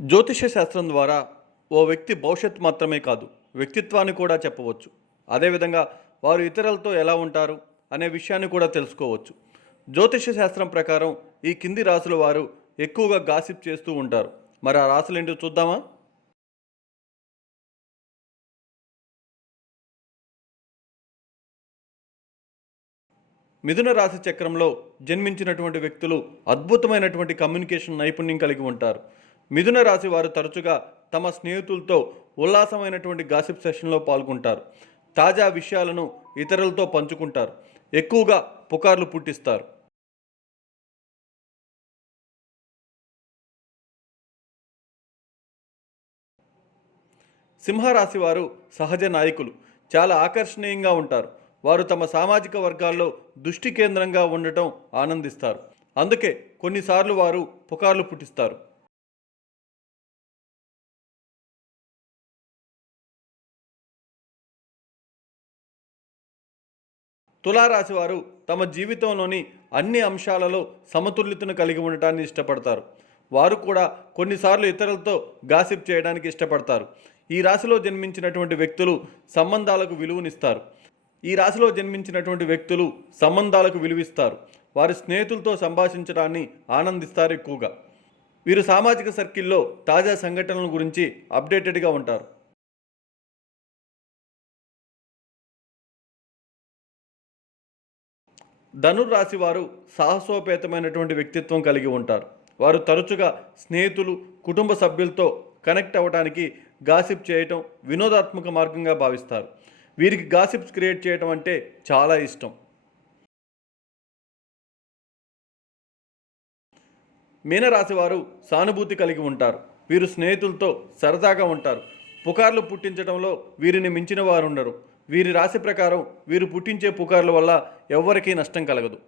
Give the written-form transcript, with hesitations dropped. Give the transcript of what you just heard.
జ్యోతిష్య శాస్త్రం ద్వారా ఓ వ్యక్తి భవిష్యత్తు మాత్రమే కాదు, వ్యక్తిత్వాన్ని కూడా చెప్పవచ్చు. అదేవిధంగా వారు ఇతరులతో ఎలా ఉంటారు అనే విషయాన్ని కూడా తెలుసుకోవచ్చు. జ్యోతిష్య శాస్త్రం ప్రకారం ఈ కింది రాసుల వారు ఎక్కువగా గాసిప్ చేస్తూ ఉంటారు. మరి ఆ రాసులు ఏంటో చూద్దామా? మిథున రాశి చక్రంలో జన్మించినటువంటి వ్యక్తులు అద్భుతమైనటువంటి కమ్యూనికేషన్ నైపుణ్యం కలిగి ఉంటారు. మిథున రాశి వారు తరచుగా తమ స్నేహితులతో ఉల్లాసమైనటువంటి గాసిప్ సెషన్లో పాల్గొంటారు. తాజా విషయాలను ఇతరులతో పంచుకుంటారు. ఎక్కువగా పుకార్లు పుట్టిస్తారు. సింహరాశి వారు సహజ నాయకులు. చాలా ఆకర్షణీయంగా ఉంటారు. వారు తమ సామాజిక వర్గాల్లో దృష్టి కేంద్రంగా ఉండటం ఆనందిస్తారు. అందుకే కొన్నిసార్లు వారు పుకార్లు పుట్టిస్తారు. తులారాశి వారు తమ జీవితంలోని అన్ని అంశాలలో సమతుల్యతను కలిగి ఉండటాన్ని ఇష్టపడతారు. వారు కూడా కొన్నిసార్లు ఇతరులతో గాసిప్ చేయడానికి ఇష్టపడతారు. ఈ రాశిలో జన్మించినటువంటి వ్యక్తులు సంబంధాలకు విలువనిస్తారు. ఈ రాశిలో జన్మించినటువంటి వ్యక్తులు సంబంధాలకు విలువిస్తారు. వారి స్నేహితులతో సంభాషించడాన్ని ఆనందిస్తారు ఎక్కువగా. వీరు సామాజిక సర్కిల్లో తాజా సంఘటనల గురించి అప్డేటెడ్గా ఉంటారు. ధనుర్రాశి వారు సాహసోపేతమైనటువంటి వ్యక్తిత్వం కలిగి ఉంటారు. వారు తరచుగా స్నేహితులు, కుటుంబ సభ్యులతో కనెక్ట్ అవ్వడానికి గాసిప్ చేయటం వినోదాత్మక మార్గంగా భావిస్తారు. వీరికి గాసిప్స్ క్రియేట్ చేయటం అంటే చాలా ఇష్టం. మీనరాశి వారు సానుభూతి కలిగి ఉంటారు. వీరు స్నేహితులతో సరదాగా ఉంటారు. పుకార్లు పుట్టించడంలో వీరిని మించిన వారు ఉండరు. వీరి రాశి ప్రకారం వీరు పుట్టించే పుకార్ల వల్ల ఎవ్వరికీ నష్టం కలగదు.